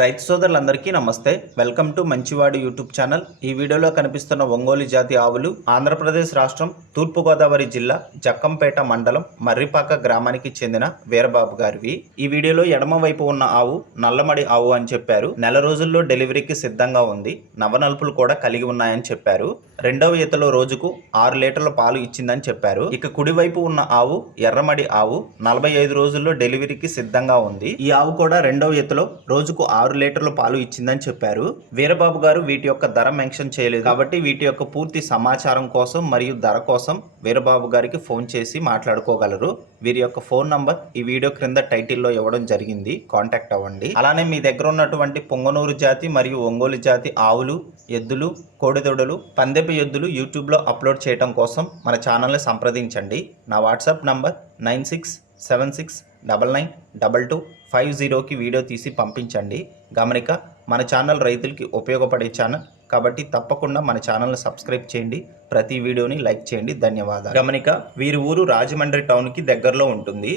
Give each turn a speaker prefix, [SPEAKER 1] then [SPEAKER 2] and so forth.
[SPEAKER 1] రైతు సోదరులందరికీ నమస్తే. వెల్కమ్ టు మంచివాడు యూట్యూబ్ ఛానల్. ఈ వీడియోలో కనిపిస్తున్న ఒంగోలు జాతి ఆవులు ఆంధ్రప్రదేశ్ రాష్ట్రం తూర్పుగోదావరి జిల్లా జక్కంపేట మండలం మర్రిపాక గ్రామానికి చెందిన వీరబాబు గారివి. ఈ వీడియోలో ఎడమ వైపు ఉన్న ఆవు నల్లమడి ఆవు అని చెప్పారు. నెల రోజుల్లో డెలివరీకి సిద్ధంగా ఉంది. నవనల్పులు కూడా కలిగి ఉన్నాయని చెప్పారు. రెండవ ఈతలో రోజుకు ఆరు లీటర్ల పాలు ఇచ్చిందని చెప్పారు. ఇక కుడివైపు ఉన్న ఆవు ఎర్రమడి ఆవు నలభై ఐదు రోజుల్లో డెలివరీకి సిద్ధంగా ఉంది. ఈ ఆవు కూడా రెండవ ఈతలో రోజుకు ఆరు లీటర్ల పాలు ఇచ్చిందని చెప్పారు. వీరబాబు గారు వీటి యొక్క ధర మెన్షన్ చేయలేదు. కాబట్టి వీటి యొక్క పూర్తి సమాచారం కోసం మరియు ధర కోసం వీరబాబు గారికి ఫోన్ చేసి మాట్లాడుకోగలరు. వీరి యొక్క ఫోన్ నంబర్ ఈ వీడియో క్రింద టైటిల్లో ఇవ్వడం జరిగింది. కాంటాక్ట్ అవ్వండి. అలానే మీ దగ్గర ఉన్నటువంటి పొంగనూరు జాతి మరియు ఒంగోలు జాతి ఆవులు ఎద్దులు కోడిదొడలు పందెపు ఎద్దులు యూట్యూబ్లో అప్లోడ్ చేయడం కోసం మన ఛానల్ని సంప్రదించండి. నా WhatsApp number nine six seven six double nine double two five జీరోకి వీడియో తీసి పంపించండి. గమనిక మన ఛానల్ రైతులకి ఉపయోగపడే ఛానల్. కాబట్టి తప్పకుండా మన ఛానల్ని సబ్స్క్రైబ్ చేయండి. ప్రతి వీడియోని లైక్ చేయండి. ధన్యవాదాలు. గమనిక వీరి ఊరు రాజమండ్రి టౌన్కి దగ్గరలో ఉంటుంది.